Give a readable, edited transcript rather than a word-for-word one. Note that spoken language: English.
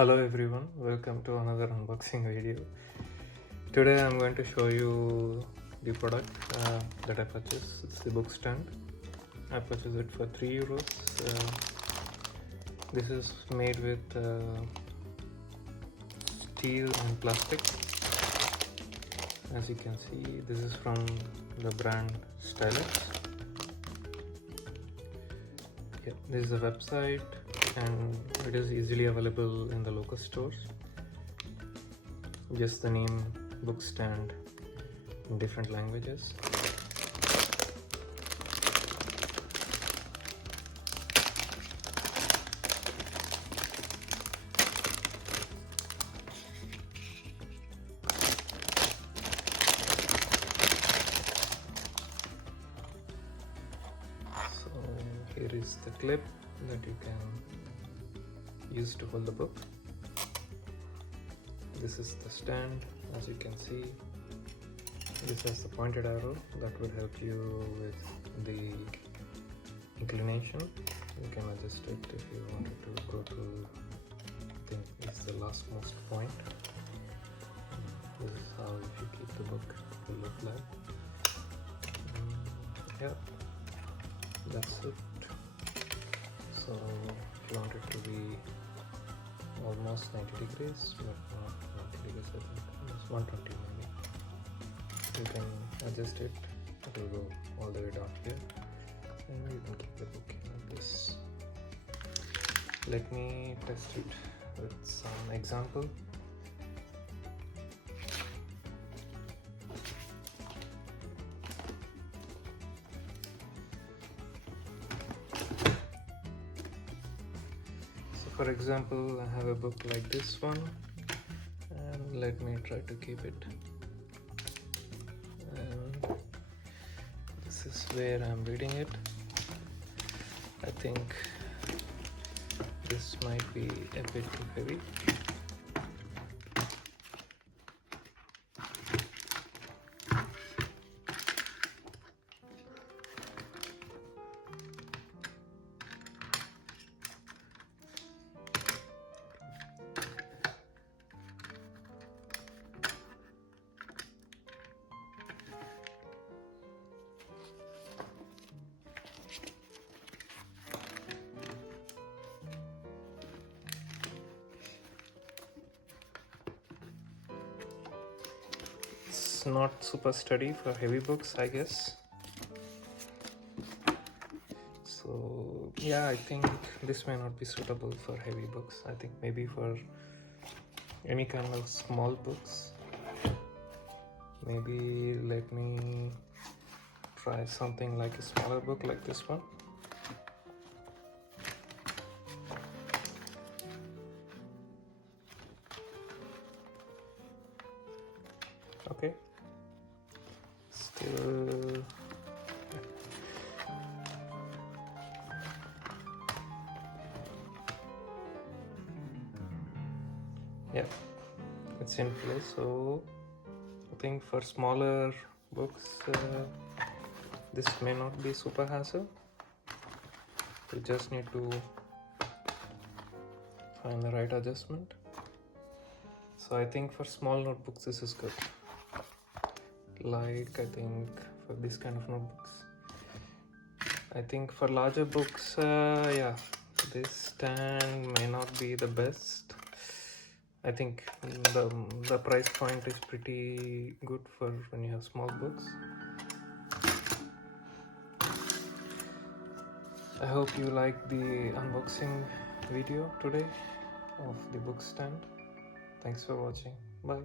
Hello everyone, welcome to another unboxing video. Today I'm going to show you the product that I purchased. It's the book stand. I purchased it for €3. This is made with steel and plastic. As you can see, this is from the brand Stylex. Yeah, this is a website and it is easily available in the local stores. Just the name book stand in different languages. So here is the clip that you can use to hold the book. This is the stand. As you can see, this has the pointed arrow that will help you with the inclination. You can adjust it if you wanted to go to, I think it's the lastmost point. This is how, if you keep the book, it will look like. Yeah, that's it. So if you want it to be almost 90 degrees, but not 90 degrees, I think it's 120 maybe. You can adjust it, it will go all the way down here, and you can keep the book like this. Let me test it with some example. For example, I have a book like this one, and let me try to keep it. And this is where I'm reading it. I think this might be a bit too heavy. It's not super sturdy for heavy books, I guess. So yeah, I think this may not be suitable for heavy books. I think maybe for any kind of small books. Maybe let me try something like a smaller book like this one. Okay, still yeah, it's in place. So I think for smaller books this may not be super hassle. You just need to find the right adjustment. So I think for small notebooks this is good. Like I think for this kind of notebooks. I think for larger books, yeah, this stand may not be the best. I think the price point is pretty good for when you have small books. I hope you liked the unboxing video today of the book stand. Thanks for watching. Bye.